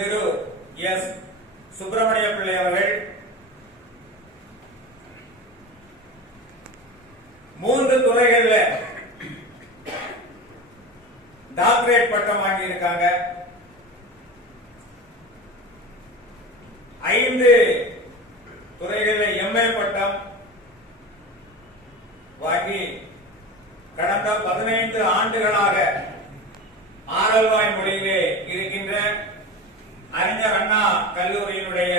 திரு S. Subramaniya பிள்ளை அவர்கள் 3 துறைகளில் டாக்டரேட் பட்டம் வாங்கி இருக்காங்க. 5 துறைகளில் எம்ஏ பட்டம் வாங்கி கடந்த 15 ஆண்டுகளாக ஆரல்வாய் மொழியிலே இருக்கின்ற அறிஞர் அண்ணா கல்லூரியினுடைய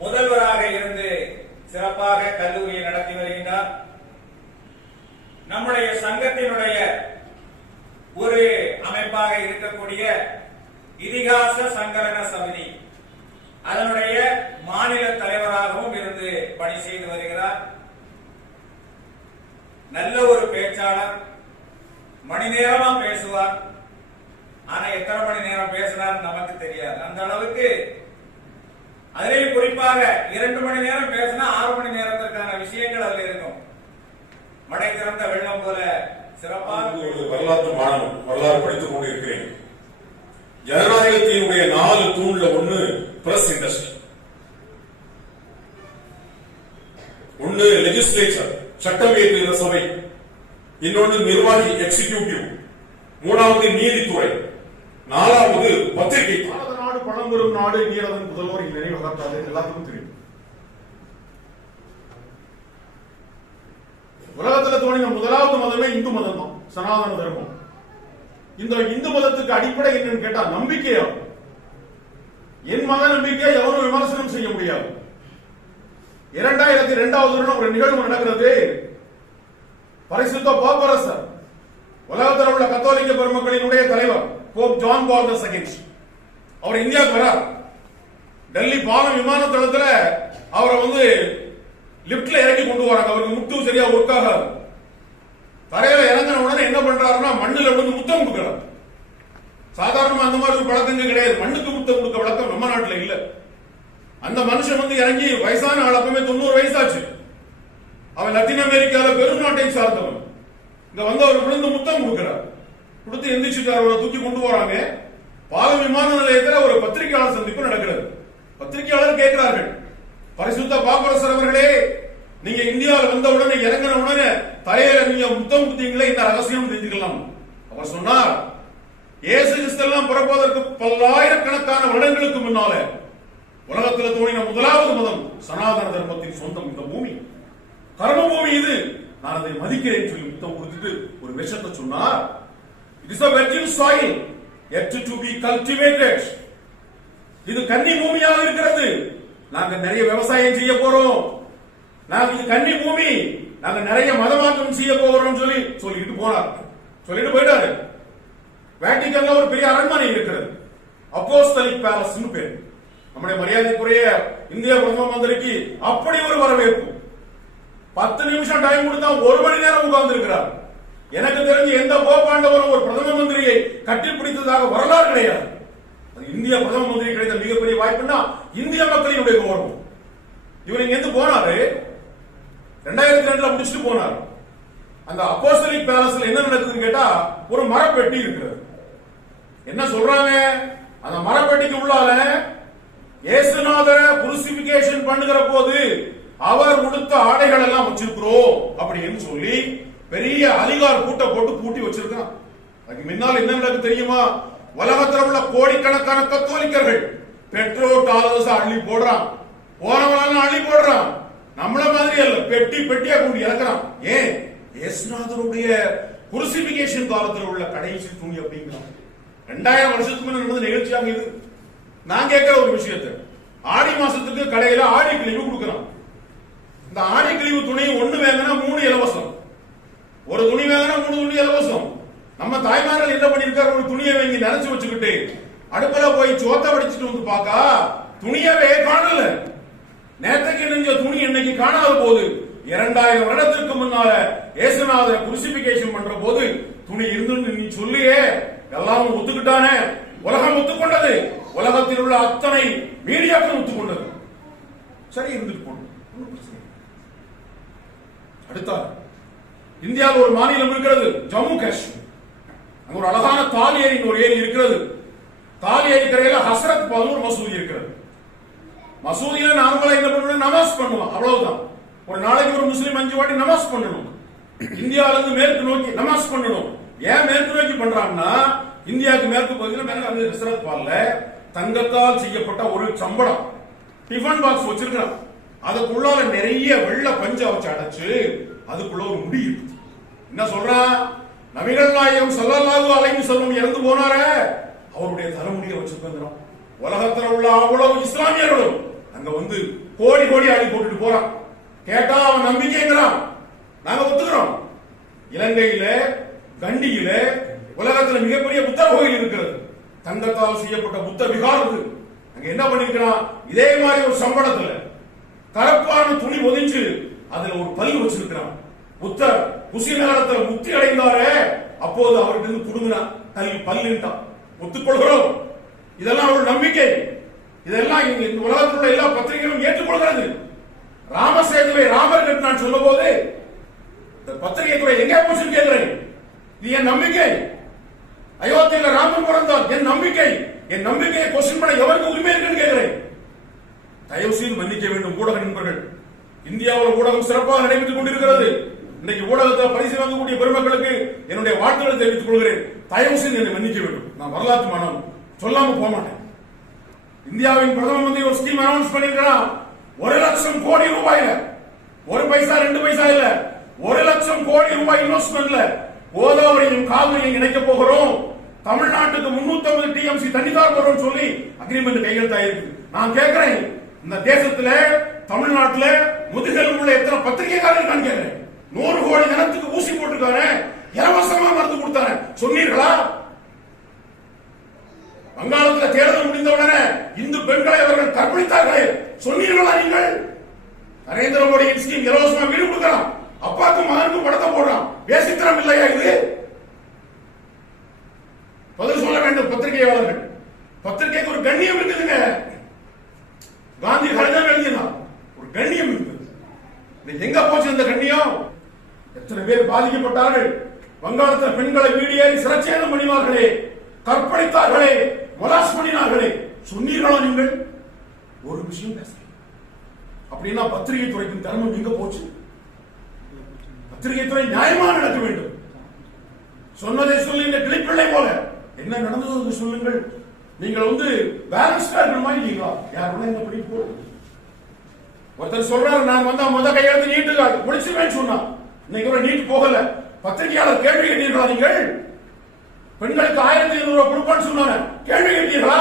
முதல்வராக இருந்து சிறப்பாக கல்லூரியை நடத்தி வருகின்றார். நம்முடைய சங்கத்தினுடைய ஒரு அமைப்பாக இருக்கக்கூடிய இதிகாச சங்கலன சமிதி அதனுடைய மாநில தலைவராகவும் இருந்து பணி செய்து வருகிறார். நல்ல ஒரு பேச்சாளர், மணி நேரமா பேசுவார். ஆனா எத்தனை மணி நேரம் பேசினார் நமக்கு தெரியாது. அந்த அளவுக்கு அதிலேயும் குறிப்பாக 2 மணி நேரம் பேசினா 6 மணி நேரத்திற்கான விஷயங்கள் அதுல இருக்கும். மழை திறந்த வெள்ளம் போல சிறப்பாக வரலாற்று மாணவன் வரலாறு படித்துக் கொண்டிருக்கிறேன். ஜனநாயகத்தினுடைய 4 தூண்ல ஒண்ணு பிரஸ் இண்டஸ்ட்ரி, ஒன்னு லெஜிஸ்லேச்சர் சட்டம் இயற்றுகிற சபை, இன்னொன்று நிர்வாகி எக்ஸிகியூட்டிவ், 3வது நீதித்துறை, 4வது பத்திரிகை. பாரத நாடு பழம்பெரும் நாடு, நீரதன் முதல்வர் நினைவகத்தாது எல்லாத்துக்கும் தெரியும். உலகத்தில் தோணின முதலாவது மதமே இந்து மதம் தான், சனாதன தர்மம். இந்த இந்து மதத்துக்கு அடிப்படை என்னன்னு கேட்டா நம்பிக்கையா. என் மத நம்பிக்கையை எவரும் விமர்சனம் செய்ய முடியாது. 2002 ஒரு நிகழ்வு நடக்கிறது. பரிசுத்த போப்பரசர், உலகத்தில் உள்ள கத்தோலிக்க பெருமக்களினுடைய தலைவர் போப் ஜான் பால் II, அவர் இந்தியாவுக்கு வரார். டெல்லி பாலம் விமான தளத்தில் அவரை லிப்ட்ல இறக்கி கொண்டு வராங்க. அவருக்கு முட்டு சரியா ஒர்க் ஆகாது. தரையில இறங்கின உடனே என்ன பண்றாருன்னா மண்ணில் முத்தம் கொடுக்கிறார். சாதாரணமா அந்த மாதிரி ஒரு பழக்கங்க கிடையாது. மண்ணுக்கு முத்தம் கொடுக்க வழக்கம் நம்ம நாட்டில் இல்ல. அந்த மனுஷன் இறங்கி வயசான ஆள், அப்பவே 90 வயசாச்சு. அவன் லத்தீன் அமெரிக்கால பெரும் நாட்டை சார்ந்தவன். இங்க அவர் விழுந்து முத்தம் கொடுக்கிறார். கொடுத்து எந்திரிச்சுட்டார். அவரை தூக்கி கொண்டு போறாங்க. பாலம் விமான நிலையத்தில் ஒரு பத்திரிகையாளர் சந்திப்பு நடக்கிறது. பத்திரிகையாளர் கேட்கிறார்கள், பரிசுத்த பாப்பரசர் அவர்களே, நீங்க இந்தியாவில் வந்த உடனே இறங்கின உடனே தலையில நீங்க முத்தம் கொடுத்தீங்களே, இந்த ரகசியம் தெரிஞ்சுக்கலாம். அவர் சொன்னார், இயேசு கிறிஸ்தெல்லாம் பிறப்பதற்கு பல்லாயிரக்கணக்கான வருடங்களுக்கு முன்னால உலகத்தில் தோணின முதலாவது மதம் சனாதன தர்மத்தின் சொந்தம் இந்த பூமி, கர்ம பூமி இது. நான் அதை மதிக்கிறேன் சொல்லி முத்தம் கொடுத்துட்டு ஒரு விஷயத்தை சொன்னார். It is a virgin soil yet to be cultivated. இது கன்னி பூமியாக இருக்கிறது. நாங்க நிறைய விவசாயம் செய்ய போறோம். நாங்க இது கன்னி பூமி, நாங்க நிறைய மதமாற்றம் செய்ய போறோம் சொல்லிட்டு போனார். சொல்லிட்டு போயிட்டாரு. வேட்டிக்கன்ல ஒரு பெரிய அரண்மனை இருக்கிறது, அப்போஸ்தலிக் பேலஸ் பேர். நம்முடைய மரியாதைக்குரிய இந்திய பிரதம மந்திரிக்கு அப்படி ஒரு வரவேற்பு. 10 நிமிஷம் டைம் கொடுத்தா 1 மணி நேரம் உட்கார்ந்து இருக்கிறார். எனக்கு தெரிஞ்சு எந்த போப்பாண்டவரும் ஒரு பிரதம மந்திரியை கட்டிப்பிடித்ததாக வரலாறு கிடையாது. இந்திய பிரதம மந்திரி கிடைத்த மிகப்பெரிய வாய்ப்புன்னா இந்திய மக்களினுடைய கௌரவம். இவர் இங்க இருந்து போனாரு, 2002 முடிச்சுட்டு போனார். அந்த அப்போஸ்தலிக் பேலஸ்ல என்ன நடக்குதுன்னு கேட்டா ஒரு மரப்பெட்டி இருக்கிறது. என்ன சொல்றாங்க, அந்த மரப்பெட்டிக்கு உள்ளால இயேசுநாதரை குருசிபிகேஷன் பண்ணுகிற போது அவர் உடுத்த ஆடைகள் எல்லாம் வச்சிருக்கிறோம் அப்படின்னு சொல்லி பெரிய அதிகார கூட்ட போட்டு பூட்டி வச்சிருக்கான். அதுக்கு முன்னால் என்ன நடக்கு தெரியுமா? உலகத்தில் உள்ள கோடிக்கணக்கான கத்தோலிக்கர்கள் பெட்ரோல் டாலர்ஸ் அள்ளி போடுறான், போறவனாலும் அள்ளி போடுறான். நம்மள மாதிரி அல்ல, பெட்டி பெட்டியா கொண்டு இறக்குறான். ஏன்? இயேசுநாதருடைய குருசிபிகேஷன் காலத்தில் உள்ள கடைசி துணி அப்படிங்கிறான். 2000 வருஷத்துக்கு முன்ன நடந்த நிகழ்ச்சியாக இது. நான் கேட்கிற ஒரு விஷயத்தை, ஆடி மாசத்துக்கு கடையில ஆடி கிழிவு கொடுக்கிறான். இந்த ஆடி கிழிவு துணி 1 வாங்கினா 3 இலவசம், ஒரு துணி வாங்கினா 3 துணி இலவசம். நம்ம தாய்மார்கள் என்ன பண்ணிருக்காரு, ஒரு துணியை வாங்கி நினைச்சு வச்சுக்கிட்டு அடுப்புல போய் சோத்த வடிச்சிட்டு பாக்கா துணியவே காணல. நேற்றுக்கு நெஞ்ச துணி இன்னைக்கு காணாத போது 2000 வருடத்திற்கு முன்னால இயேசுநாதரை குருசிபிகேஷன் பண்ற போது துணி இருந்து நீ சொல்லியே எல்லாரும் ஒத்துக்கிட்டானே, உலகம் ஒத்துக்கொண்டது, உலகத்தில் உள்ள அத்தனை மீடியாக்கள் ஒத்துக்கொண்டது. சரி, இருந்துட்டு போனோம். அடுத்த இந்தியாவில் ஒரு மாநிலம் இருக்கிறது, ஜம்மு காஷ்மீர். அங்க ஒரு அழகான தால் ஏரி ஒரு ஏரி இருக்கிறது. தாலி அடிக்கரையில ஹஸ்ரத் பாலூர் மசூதி இருக்கிறது. மசூதியில நார்மலா என்ன பண்ணுவோம், நமாஸ் பண்ணுவோம், அவ்வளவுதான். ஒரு நாளைக்கு ஒரு முஸ்லீம் 5 வாட்டி நமாஸ் பண்ணணும். இந்தியாவில இருந்து மேற்கு நோக்கி நமாஸ் பண்ணணும். ஏன் மேற்கு நோக்கி பண்றாங்கன்னா, இந்தியாவுக்கு மேற்கு பகுதியில் ஹஸ்ரத் பால்ல தங்கத்தால் செய்யப்பட்ட ஒரு சம்பளம் டிஃபன் பாக்ஸ் வச்சிருக்கிறான். அதுக்குள்ளால நிறைய வெள்ள பஞ்சா வச்சு அடைச்சு அதுக்குள்ள ஒரு முடி இருக்கு. என்ன சொல்றான், நபிகள் நாயகம் ஸல்லல்லாஹு அலைஹி வஸல்லம் இறந்து போனாரே, அவருடைய தலைமுடியை வச்சிருக்கிறோம். உலகத்தில் உள்ள அவ்வளவு இஸ்லாமியர்களும் அங்க வந்து கோடி கோடி அடி போட்டுட்டு போறான். கேட்டா அவன் நம்பிக்கைங்கிறான். நாங்க ஒத்துக்கிறோம். இலங்கையில கண்டியில உலகத்தில் மிகப்பெரிய புத்தர் கோயில் இருக்கிறது. தங்கத்தால் செய்யப்பட்ட புத்த விகாரம். அங்க என்ன பண்ணிருக்கிறான், இதே மாதிரி ஒரு சம்பளத்துல கருப்பான துணி ஒதிஞ்சு அதுல ஒரு பல் வச்சிருக்கிறான். புத்தர் குசி நேரத்தில் முக்தி அடைந்தாரே, அப்போது அவருக்கு இருந்து புடுங்கினான், பல்லிட்டான். ஒத்துக்கொள்கிறோம். இதெல்லாம் ஒரு நம்பிக்கை. இதெல்லாம் இந்த உலகத்தில் உள்ள எல்லா பத்திரிகைகளும் ஏற்றுக்கொள்கிறது. ராமசேதுவை ராமர் கட்டினான் சொல்லும் போது இந்த பத்திரிகை துறை எங்கே போச்சுன்னு கேட்கிறேன். இது என் நம்பிக்கை. அயோத்தியில ராமன் பிறந்தால் என் நம்பிக்கை. என் நம்பிக்கையை கொஸ்டின் பண்ண எவருக்கு உரிமை இருக்குன்னு கேட்கிறேன். தயவு செய்து மன்னிக்க வேண்டும் ஊடக நண்பர்கள். இந்தியாவில் ஊடகம் சிறப்பாக நடைபெற்றுக் கொண்டிருக்கிறது. இன்னைக்கு ஊடகத்தில் பரிசு வாங்கக்கூடிய பெருமக்களுக்கு என்னுடைய வாழ்த்துக்களை தெரிவித்துக் கொள்கிறேன். தயவு செய்து என்னை மன்னிக்க வேண்டும். நான் வரலாற்று மாணவன், சொல்லாம போக மாட்டேன். இந்தியாவின் பிரதம மந்திரி ஒரு ஸ்கீம் அனௌன்ஸ் பண்ணிருக்கிறான். 1 லட்சம் கோடி ரூபாயில, 1 பைசா 2 பைசா இல்ல, 1 லட்சம் கோடி ரூபாய் இன்வெஸ்ட்மெண்ட்ல கோதாவரியும் காவிரியும் இணைக்க போகிறோம். தமிழ்நாட்டுக்கு 350 டிஎம்சி தண்ணி தான் போறோம் சொல்லி அக்ரிமெண்ட் கையெழுத்தாயிருக்கு. நான் கேட்கிறேன், இந்த தேசத்துல தமிழ்நாட்டுல முதுகெலும்பு உள்ள எத்தனை பத்திரிகைக்காரர் இருக்கான்னு கேட்கிறேன். 100 கோடி ஜனத்துக்கு ஊசி போட்டுருக்காரு, இலவசமா மருந்து கொடுத்தாரு, சொன்னீர்களா? வங்காளத்தில் தேர்தல் முடிந்தவுடனே இந்து பெண்களை அவர்கள் கற்பழித்தார்களே, சொன்னீர்களா நீங்கள்? நரேந்திர மோடியின் ஸ்கீம் இலவசமா வீடு கொடுக்கிறான், அப்பாக்கும் மகனுக்கும் படத்தை போடுறான். பேசித்திரம் இல்லையா இது? பதில் சொல்ல வேண்டும் பத்திரிகையாளர்கள். பத்திரிகைக்கு ஒரு கண்ணியம் இருக்குதுங்க. காந்தி கடிதம் எழுதினார், ஒரு கண்ணியம் இருக்குது. எங்க போச்சு அந்த கண்ணியம்? எத்தனை பேர் பாதிக்கப்பட்டார்கள்? வங்காளத்தில் பெண்களை வீடியேறி சிரச்சேதம் பண்ணினார்களே, கற்பழித்தார்களே, மொலாஸ் பண்ணினார்களே, சொன்னீர்களா நீங்கள்? ஒரு விஷயம் பேச. அப்படின்னா பத்திரிகை துறைக்கும் தர்மம் எங்க போச்சு? பத்திரிகை துறை நியாயமாக நடக்க வேண்டும். சொன்னதை சொல்லி இந்த கிளிப்பிள்ளை போல என்ன நடந்தது சொல்லுங்கள். நீங்கள் வந்து பேலன்ஸ்டா இருக்கிற மாதிரி இருக்கீங்களா? யாரும் என்ன பண்ணி போடுறது? ஒருத்தர் சொல்றாரு, நான் வந்தா முத கையெழுத்து நீட்டு முடிச்சுவேன்னு சொன்னா, இன்னைக்கு ஒரு நீட்டு போகல. பத்திரிகையாளர் கேள்வி கேட்டீர்களா? நீங்கள் பெண்களுக்கு 1500 ரூபாய் கொடுப்பான்னு சொன்னாங்க, கேள்வி கேட்டீர்களா?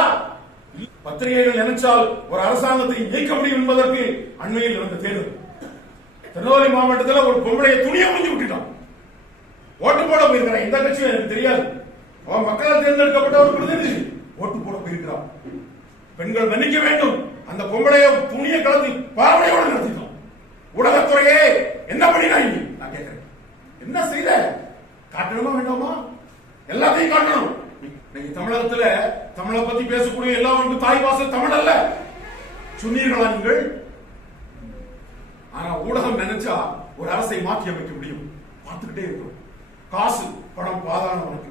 பத்திரிகைகள் நினைச்சால் ஒரு அரசாங்கத்தை நீக்க முடியும் என்பதற்கு அண்மையில் நடந்த தேர்தல், திருநெல்வேலி மாவட்டத்தில் ஒரு பொம்பளையை துணியை முடிஞ்சு விட்டுட்டான். ஓட்டு போட போயிருக்கிறான். இந்த கட்சியும் எனக்கு தெரியாது. அவன் மக்களால் தேர்ந்தெடுக்கப்பட்ட ஒரு பிரதிநிதி ஓட்டு போட போயிருக்கிறான். பெண்கள் மன்னிக்க வேண்டும். அந்த பொம்பளையை துணியை கலந்து பார்வையோடு நடத்திட்டோம். ஊடகத்துறையே என்ன பண்ணினாங்க? நான் கேட்கிறேன், என்ன செய்த? காட்டணுமா வேண்டாமா? எல்லாத்தையும் காட்டணும். இன்னைக்கு தமிழகத்துல தமிழை பத்தி பேசக்கூடிய எல்லாருக்கும் தாய் பாச தமிழ் அல்ல. சொன்னீர்களா நீங்கள்? ஆனா ஊடகம் நினைச்சா ஒரு அரசை மாற்றி அமைக்க முடியும். பார்த்துக்கிட்டே இருக்கும். காசு பணம் பாதாள வழக்கு.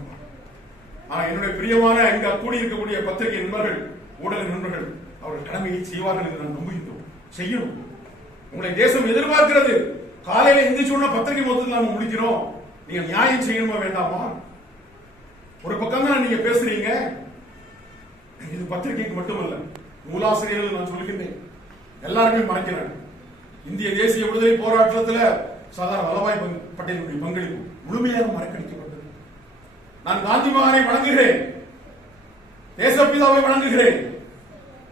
ஆனா என்னுடைய பிரியமான இங்க கூடியிருக்கக்கூடிய பத்திரிகை நண்பர்கள், ஊடக நண்பர்கள், அவர்கள் கடமையை செய்வார்கள் என்று நான் நம்புகின்றோம். செய்யணும். உங்களை தேசம் எதிர்பார்க்கிறது. காலையில எந்திரிச்சு உடனே பத்திரிகை மொத்தத்தில் நாம முடிக்கிறோம். நீங்க நியாயம் செய்யணுமா வேண்டாமா? ஒரு பக்கம் தான் நீங்க பேசுறீங்க. இது பத்திரிகைக்கு மட்டுமல்ல, நூலாசிரியர்கள் நான் சொல்லுகின்றேன், எல்லாருமே மறைக்கிறேன். இந்திய தேசிய விடுதலை போராட்டத்தில் சர்தார் வல்லபாய் பட்டேலுடைய பங்களிப்பு முழுமையாக மறக்கடிக்கப்பட்டது. நான் காந்தி மகானை வணங்குகிறேன், தேசப்பிதாவை வணங்குகிறேன்,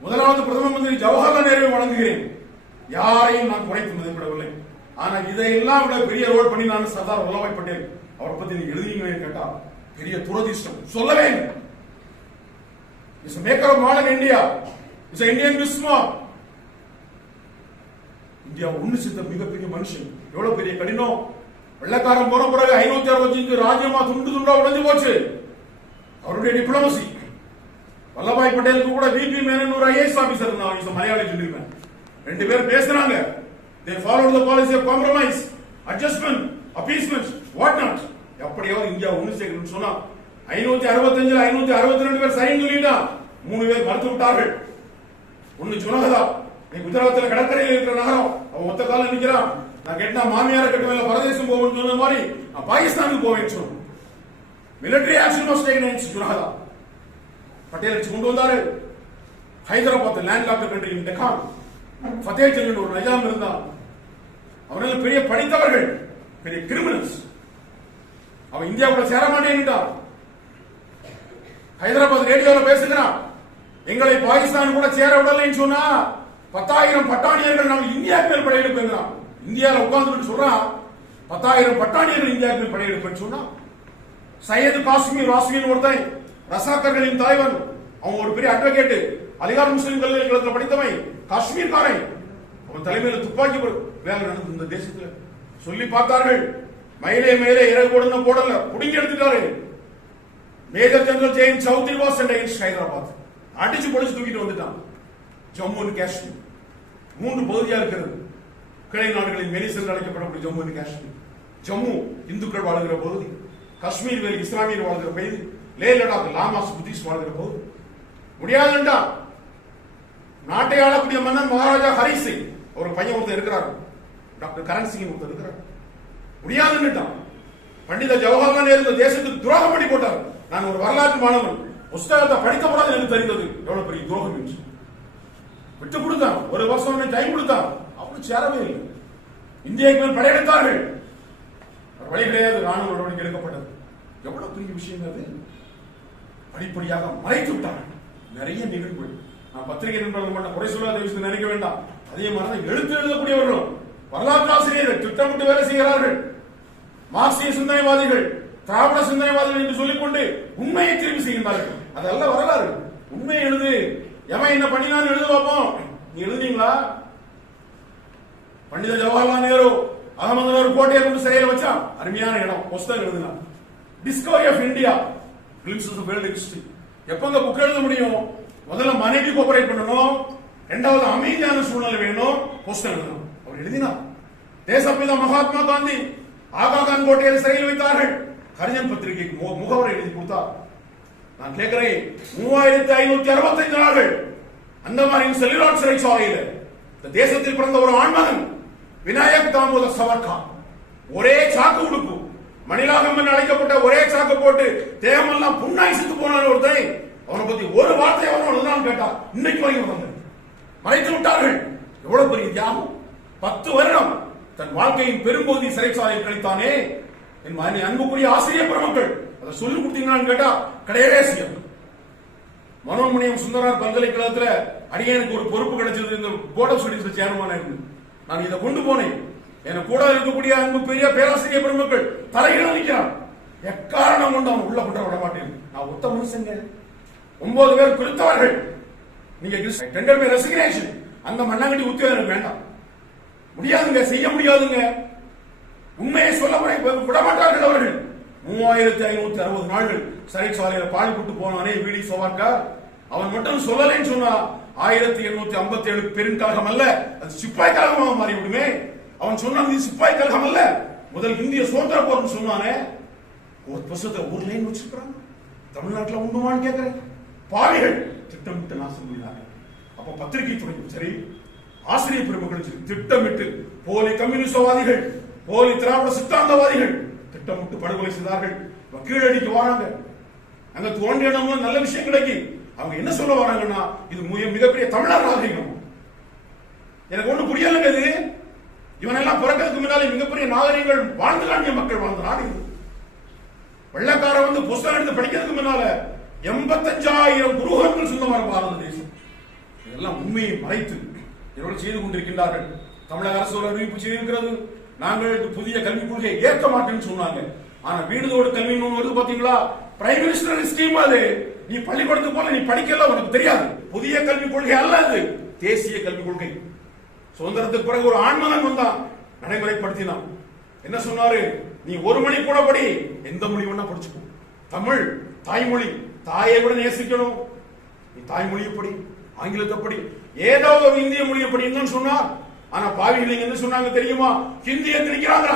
முதலாவது பிரதம மந்திரி ஜவஹர்லால் நேருவை வணங்குகிறேன். யாரையும் நான் குறைத்து மதிப்பிடவில்லை. ஆனா இதையெல்லாம் விட பெரிய ரோல் பண்ணி நான் சர்தார் வல்லபாய் பட்டேல் அவரை பத்தி நீங்க எழுதிங்க கேட்டா பெரிய துரதிர்ஷ்டம். சொல்லவே is maker of modern India, is Indian Bismarck. India ஒண்ணு சித்த மிகப்பெரிய மனுஷன். எவ்வளவு பெரிய கடினம். வெள்ளக்காரன் போன பிறகு 565 ராஜ்யமா துண்டு துண்டா உடைஞ்சு போச்சு. அவருடைய டிப்ளமசி. வல்லபாய் பட்டேலுக்கு கூட விபி மேனன் ஒரு ஐஏஎஸ் ஆபீசர் இருந்தாங்க, மலையாளி ஜென்டில்மேன். 2 பேர் பேசுறாங்க. They followed the policy of compromise, adjustment, appeasement, what not. எப்படியோ இந்தியா ஒண்ணு சேர்க்கணும்னு சொன்னா 565 562 பேர் சரின்னு சொல்லிட்டான். 3 பேர் மறுத்து விட்டார்கள். ஒன்னு ஜுனகதா, நீ குஜராத்தில் கடற்கரையில் இருக்கிற நகரம், அவன் ஒத்த காலம் நிக்கிறான். நான் கேட்டா மாமியார கட்டுவேன் பரதேசம் போவேன்னு சொன்ன மாதிரி நான் பாகிஸ்தானுக்கு போவேன்னு சொன்னேன். Military action was taken against Junagadh. Patel கொண்டு வந்தாரு. Hyderabad landlocked country in Deccan Fateh Jung ஒரு நஜாம் இருந்தான். அவர்கள் பெரிய படித்தவர்கள், பெரிய கிரிமினல்ஸ். அவன் இந்தியாவுக்குள்ள சேர மாட்டேன்னுட்டான். ஹைதராபாத் ரேடியோல பேசுகிறான், எங்களை பாகிஸ்தான் கூட சேர விடலைன்னு சொன்னா 10,000 பட்டாணியர்கள் நாங்கள் இந்தியாவுக்கு மேல் படையெடுப்போம். இந்தியாவில் உட்கார்ந்து சொல்றான் 10,000 பட்டாணியர்கள் இந்தியாவுக்கு மேல் படையெடுப்பேன்னு சொன்னா. சையது காஷ்மீர் வாசியின் ஒருத்தன், ரசாக்கர்களின் தலைவன், அவன் ஒரு பெரிய அட்வொகேட், அலிகார் முஸ்லிம் பல்கலைக்கழகத்தில் படித்தவன், காஷ்மீர்காரன். அவன் தலைமையில துப்பாக்கி வேலை நடந்தது இந்த தேசத்துல. சொல்லி பார்த்தார்கள், மேலே மேலே இறகு போடல, புடுங்கி எடுத்துட்டாரு. Major general J N Chaudhuri was and against Hyderabad. அடிச்சு பொடிச்சு தூக்கிட்டு வந்துட்டான். ஜம்மு அண்ட் காஷ்மீர் 3 பகுதியா இருக்கிறது. கிளை நாடுகளின் மெலிசல் அழைக்கப்படக்கூடிய ஜம்மு அண்ட் காஷ்மீர். ஜம்மு இந்துக்கள் வாழ்கிற பகுதி, காஷ்மீர் வேறு இஸ்லாமியர் வாழ்கிற பகுதி, லே லடாக் லாமாஸ் புத்திஸ்ட் வாழ்கிற பகுதி. முடியாதுண்டா. நாட்டை ஆளக்கூடிய மன்னன் மகாராஜா ஹரி சிங், ஒரு பையன் ஒருத்தர் இருக்கிறார், டாக்டர் கரண் சிங் ஒருத்தர் இருக்கிறார். முடியாதுன்னுட்டான். பண்டித ஜவஹர்லால் நேரு இந்த தேசத்துக்கு துரோகம் பண்ணி போட்டார். நான் ஒரு வரலாற்று மாணவன், புஸ்தகத்தை படிக்கப்படாது எனக்கு தெரிந்தது எவ்வளவு பெரிய துரோகம் என்று. விட்டு கொடுத்தான். 1 வருஷம் டைம் கொடுத்தான். அவனுக்கு சேரவே இல்லை. இந்தியாவுக்கு மேல் படையெடுத்தார்கள். வழி கிடையாது, ராணுவ நடவடிக்கை எடுக்கப்பட்டது. எவ்வளவு பெரிய விஷயம் அது. படிப்படியாக மறைத்து விட்டார்கள் நிறைய நிகழ்வுகள். நான் பத்திரிகை நண்பர்கள் மட்டும் குறை சொல்லாத விஷயத்தை நினைக்க வேண்டாம். அதே மாதிரி எழுத்து எழுதக்கூடியவர்களும் வரலாற்று ஆசிரியர்கள் திட்டமிட்டு வேலை செய்கிறார்கள். மார்க்சிய சிந்தனைவாதிகள், திராவிட சிந்தனைவாதிகள் என்று சொல்லிக்கொண்டு உண்மையை திரும்பி செய்கின்றார்கள். அதல்ல வரலாறு. உண்மை எழுது. எவன் என்ன பண்ணினான்னு எழுது பார்ப்போம். நீ எழுதுனீங்களா? பண்டித ஜவஹர்லால் நேரு அகமது கோட்டையை கொண்டு சிறையில் வச்சான். அருமையான இடம். புஸ்தகம் எழுதினான். Discovery of India, Glimpses of World History. எப்பங்க புக் எழுத முடியும்? முதல்ல மனைவி கோஆபரேட் பண்ணணும், இரண்டாவது அமைதியான சூழ்நிலை வேணும், புஸ்தகம் எழுதணும். அவர் எழுதினார். தேசப்பிதா மகாத்மா காந்தி ஆகா கான் கோட்டையில் சிறையில் வைத்தார்கள். ஹரிஜன் பத்திரிகைக்கு முகவரை எழுதி கொடுத்தார். நான் கேட்கிறேன், 3565 நாட்கள் அந்தமானின் செல்லுலாட் சிறைச்சாலையில் இந்த தேசத்தில் பிறந்த ஒரு ஆண்மகன் விநாயக் தாமோதர் சவர்கர் ஒரே சாக்கு உடுப்பு, மணிலாகம் என்று அழைக்கப்பட்ட ஒரே சாக்கு போட்டு தேகமெல்லாம் புண்ணாய் செத்து போனான் ஒருத்தன். அவனை பத்தி ஒரு வார்த்தை அவன் கேட்டா இன்னைக்கு வரைக்கும் வந்து மறைத்து விட்டார்கள். எவ்வளவு பெரிய தியாகம். 10 வருடம் தன் வாழ்க்கையின் பெரும்பகுதி சிறைச்சாலையில் கழித்தானே. என் அன்புக்குரிய ஆசிரியர் பெருமக்கள், அதை சொல்லி கொடுத்தீங்கன்னு கேட்டா கிடையவே செய்யும். மனோன்மணியம் சுந்தரார் பல்கலைக்கழகத்துல அடியனுக்கு ஒரு பொறுப்பு கிடைச்சது. இந்த போர்ட் ஆஃப் ஸ்டடீஸ் சேர்மனா இருந்து நான் இதை கொண்டு போனேன். எனக்கு கூட இருக்கக்கூடிய அன்பு பெரிய பேராசிரியர் பெருமக்கள் தலையில நிற்கிறான். எக்காரணம் கொண்டு அவன் உள்ள கொண்டு விட மாட்டேன். நான் ஒத்த மனுஷங்க. 9 பேர் குறித்தவர்கள். நீங்க டெண்டர் பை ரெசிக்னேஷன் அந்த மண்ணாங்கட்டி உத்தியோகம் வேண்டாம். முடியாதுங்க, செய்ய முடியாதுங்க. உண்மையை சொல்ல விட மாட்டார்கள் அவர்கள். 3560 நாட்கள் சிறைச்சாலையில பாடுபட்டு போனானே வீடி சவார்கர். அவன் மட்டும் சொல்லலைன்னு சொன்னா 1857 பெருங்கழகம் அல்ல, அது சிப்பாய் கழகமாக மாறிவிடுமே. அவன் சொன்னான் சிப்பாய் கழகம் அல்ல, முதல் இந்திய சுதந்திர போர்னு சொன்னானே. ஒரு புத்தகத்தை ஒரு லைன் வச்சிருக்கிறான். தமிழ்நாட்டில் உண்டுமான்னு கேட்கிறேன். பாவிகள் திட்டமிட்டு நாசம் பண்ணினார்கள். அப்ப பத்திரிகை துறையும் சரி, ஆசிரியர் பெருமக்களும் சரி, திட்டமிட்டு போலி கம்யூனிஸ்டவாதிகள், போலி திராவிட சித்தாந்தவாதிகள் திட்டமிட்டு படுகொலை செய்தார்கள். கீழடிக்கு வராங்க. அங்க தோன்றிய நல்ல விஷயம் கிடைக்கும். அவங்க என்ன சொல்ல வராங்கன்னா, இது மிகப்பெரிய தமிழர் நாகரிகம். எனக்கு ஒண்ணு புரியலங்க. இது இவனெல்லாம் பிறக்கிறதுக்கு முன்னாலே மிகப்பெரிய நாகரிகங்கள் வாழ்ந்து காட்டிய மக்கள் வாழ்ந்த நாடு இது. வெள்ளக்கார வந்து புஸ்தகம் எடுத்து படிக்கிறதுக்கு முன்னால 85,000 குருகுலங்கள் சொந்தமான பாரத தேசம். இதெல்லாம் உண்மையை மறைத்து இவர்கள் செய்து கொண்டிருக்கின்றார்கள். தமிழக அரசு ஒரு அறிவிப்பு செய்திருக்கிறது. நாங்கள் புதிய கல்விக் கொள்கையை ஏற்க மாட்டேன்னு சொன்னாங்க. ஆனா வீடுதோடு கல்வி வருது பாத்தீங்களா? பிரைம் மினிஸ்டர் ஸ்கீம் அது. நீ பள்ளிக்கூடத்துக்கு போல நீ படிக்கல, உனக்கு தெரியாது. புதிய கல்விக் கொள்கை அல்ல அது, தேசிய கல்விக் கொள்கை. சுதந்திரத்துக்கு பிறகு ஒரு ஆண்மகன் வந்தான், நடைமுறைப்படுத்தினான். என்ன சொன்னாரு? நீ 1 மணி கூட படி, எந்த மொழி வேணா படிச்சுக்கோ. தமிழ் தாய்மொழி, தாயை விட நேசிக்கணும். நீ தாய்மொழியை படி, ஆங்கிலத்தை படி, ஏதாவது ஒரு இந்திய மொழியை படின்னு சொன்னார். ஆனா பாவிகள் என்ன சொன்னாங்க தெரியுமா? ஹிந்தியை திணிக்கிறாங்க,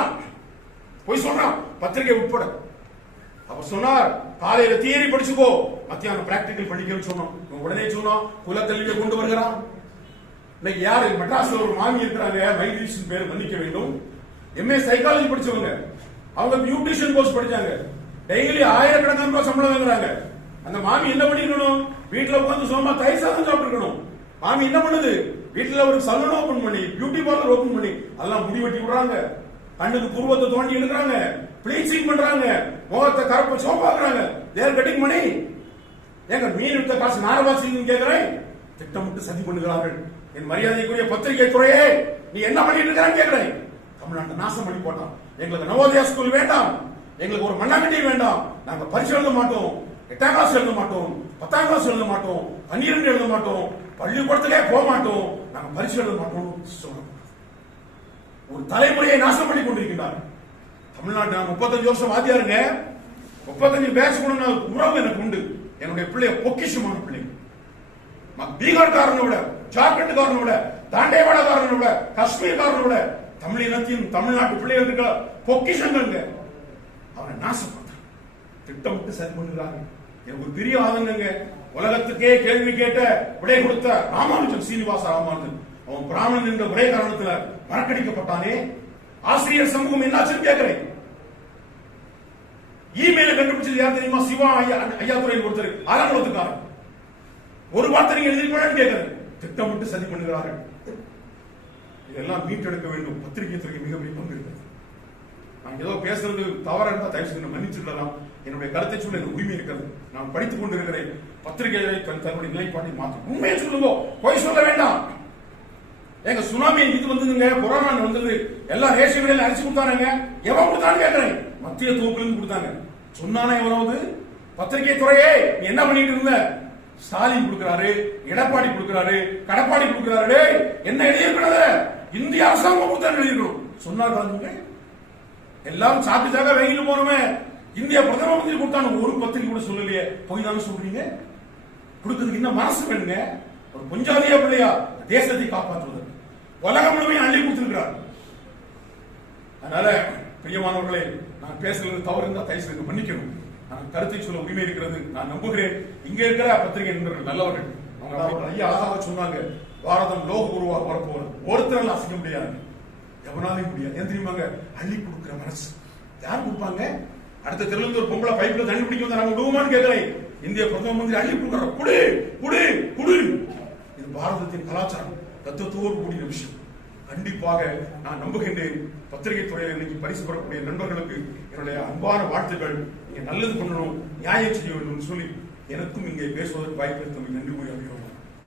போய் சொல்றான், பத்திரிகை உட்பட. அவர் சொன்னார், காலையில தியரி படிச்சுக்கோ, மத்தியானம் பிராக்டிகல் படிக்கணும்னு சொன்னோம். உடனே சொன்னோம் குலக்கல்வியை கொண்டு வருகிறான். இன்னைக்கு யாரு மெட்ராஸ்ல ஒரு மாமி இருக்கிறாங்க, மைக்ரேஷன் பேர் மன்னிக்க வேண்டும், எம்ஏ சைக்காலஜி படிச்சவங்க, அவங்க பியூட்டிஷியன் கோர்ஸ் படிச்சாங்க, டெய்லி ஆயிரக்கணக்கான ரூபாய் சம்பளம் வாங்குறாங்க. அந்த மாமி என்ன பண்ணிருக்கணும்? வீட்டுல உட்காந்து சும்மா தயிர் சாதம் சாப்பிட்டுருக்கணும். மாமி என்ன பண்ணுது? வீட்டுல ஒரு சலூன் ஓபன் பண்ணி, பியூட்டி பார்லர் ஓபன் பண்ணி, அதெல்லாம் முடி வெட்டி விடுறாங்க, கண்ணுக்கு புருவத்தை தோண்டி எடுக்கிறாங்க, ப்ளீச்சிங் பண்றாங்க, முகத்தை கருப்பு சோப்பாக்குறாங்க. தேர் கட்டிங் மணி. எங்க மீன் விட்ட காசு நாரவாசின்னு கேட்கிறேன். திட்டமிட்டு சதி பண்ணுகிறார்கள். என் மரியாதைக்குரிய பத்திரிகை துறையே, நீ என்ன பண்ணிட்டு இருக்கான்னு கேட்கிறேன். தமிழ்நாட்டை நாசம் பண்ணி போட்டான். எங்களுக்கு நவோதயா ஸ்கூல் வேண்டாம், எங்களுக்கு ஒரு மண்ணாங்கட்டி வேண்டாம், நாங்க பரிசு எழுத மாட்டோம், 8ஆம் கிளாஸ் எழுத மாட்டோம், 10ஆம் கிளாஸ் எழுத மாட்டோம், 12 எழுத மாட்டோம், பள்ளிக்கூடத்திலே போக மாட்டோம், நாங்க பரிசு எழுத மாட்டோம் சொல்றோம். ஒரு தலைமுறையை நாசம் பண்ணி கொண்டிருக்கிறார். தமிழ்நாட்டு நான் 35 வருஷம் வாத்தியாருங்க, 35 பேட்ச் கூட உறவு எனக்கு உண்டு. என்னுடைய பிள்ளைய பொக்கிஷமான பிள்ளை. பீகார்காரனை விட, ஜார்க்கண்ட்காரனை விட, தாண்டேவாடகாரனை விட, காஷ்மீர்காரனை விட தமிழ் இனத்தின் தமிழ்நாட்டு பிள்ளைகள் இருக்கிற பொக்கிஷங்கள் அவனை நாசப்படுத்த திட்டமிட்டு சரி பண்ணுகிறாங்க. எனக்கு ஒரு பெரிய ஆதங்கங்க. உலகத்துக்கே கேள்வி கேட்ட விடை கொடுத்த ராமானுஜன், சீனிவாச ராமானுஜன், அவன் பிராமணன் என்ற ஒரே காரணத்துல மறக்கடிக்கப்பட்டானே. ஆசிரியர் சமூகம் என்னாச்சுன்னு கேட்கிறேன். இமெயில கண்டுபிடிச்சது யார் தெரியுமா? சிவா ஐயாதுரை ஒருத்தர், ஆலங்குளத்துக்காரன். ஒரு வார்த்தை நீங்க எழுதிருப்பான்னு கேட்கிறேன். திட்டமிட்டு சதி பண்ணுகிறார்கள். இதெல்லாம் மீட்டெடுக்க வேண்டும். பத்திரிகை துறைக்கு மிகப்பெரிய பங்கு இருக்கிறது. நான் ஏதோ பேசுறது தவறா இருந்தா தயவு செய்து மன்னிச்சுடலாம். என்னுடைய கருத்தை சொல்ல எனக்கு உரிமை இருக்கிறது. நான் படித்துக் கொண்டிருக்கிறேன். பத்திரிகைகளை தன்னுடைய நிலைப்பாட்டை மாற்றும். உண்மையை சொல்லுங்க, பொய் சொல்ல வேண்டாம். எங்க சுனாமி இது வந்ததுங்க, கொரோனா வந்தது, எல்லா ரேஷன் கடையில அரிசி கொடுத்தாங்க. எவன் கொடுத்தான்னு கேட்கிறேன். மத்திய தொகுப்புல கொடுத்தாங்க. சொன்னானே எவனாவது? பத்திரிகை துறையே நீ என்ன பண்ணிட்டு இருந்த? ஸ்டாலின் கொடுக்கிறாரு, எடப்பாடி கொடுக்கிறாரு, கடப்பாடி கொடுக்கிறாரு. என்ன எழுதியிருக்கிறது? இந்திய அரசாங்கம் கொடுத்தா எழுதியிருக்கணும். சொன்னாங்க எல்லாரும் சாப்பிட்டாக வெயில் போறோமே. இந்திய பிரதம மந்திரி கொடுத்தான்னு ஒரு பத்திரிகை கூட சொல்லலையே. போய் தானே சொல்றீங்க. கொடுக்கிறதுக்கு இன்னும் மனசு வேணுங்க. ஒரு கொஞ்சாதியா பிள்ளையா தேசத்தை காப்பாற்றுவது உலகம் முழுமையும் அள்ளி கொடுத்திருக்கிறார். அதனால பிரியமானவர்களே, நான் பேசுறது தவறு இருந்தா தயவு செய்து மன்னிக்கணும். நான் கருத்தை சொல்ல உரிமை இருக்கிறது. நான் நம்புகிறேன் இங்க இருக்கிற பத்திரிகை நண்பர்கள் நல்லவர்கள். அவங்க ஐயா அழகாக சொன்னாங்க, பாரதம் லோக குருவாக வரப்போவது ஒருத்தரால் அசைக்க முடியாது, எவனாலையும் முடியாது. ஏன் தெரியுமாங்க? அள்ளி கொடுக்கிற மனசு யார் கொடுப்பாங்க? அடுத்த திருவள்ளூர் பொம்பளை பைப்ல தண்ணி பிடிக்க வந்தா நாங்க விடுவோமான்னு கேட்கிறேன். இந்திய பிரதம மந்திரி அள்ளி கொடுக்கிற குடு குடு குடு. இது பாரதத்தின் கலாச்சாரம், தத்துவத்தோடு கூடிய விஷயம். கண்டிப்பாக நான் நம்புகின்றேன். பத்திரிகை துறையில் இன்னைக்கு பரிசு பெறக்கூடிய நண்பர்களுக்கு என்னுடைய அன்பான வாழ்த்துக்கள். நீங்க நல்லது பண்ணணும், நியாயம் செய்ய வேண்டும் சொல்லி எனக்கும் இங்கே பேசுவதற்கு வாய்ப்பு நன்றி கூறி அமைகிறோம்.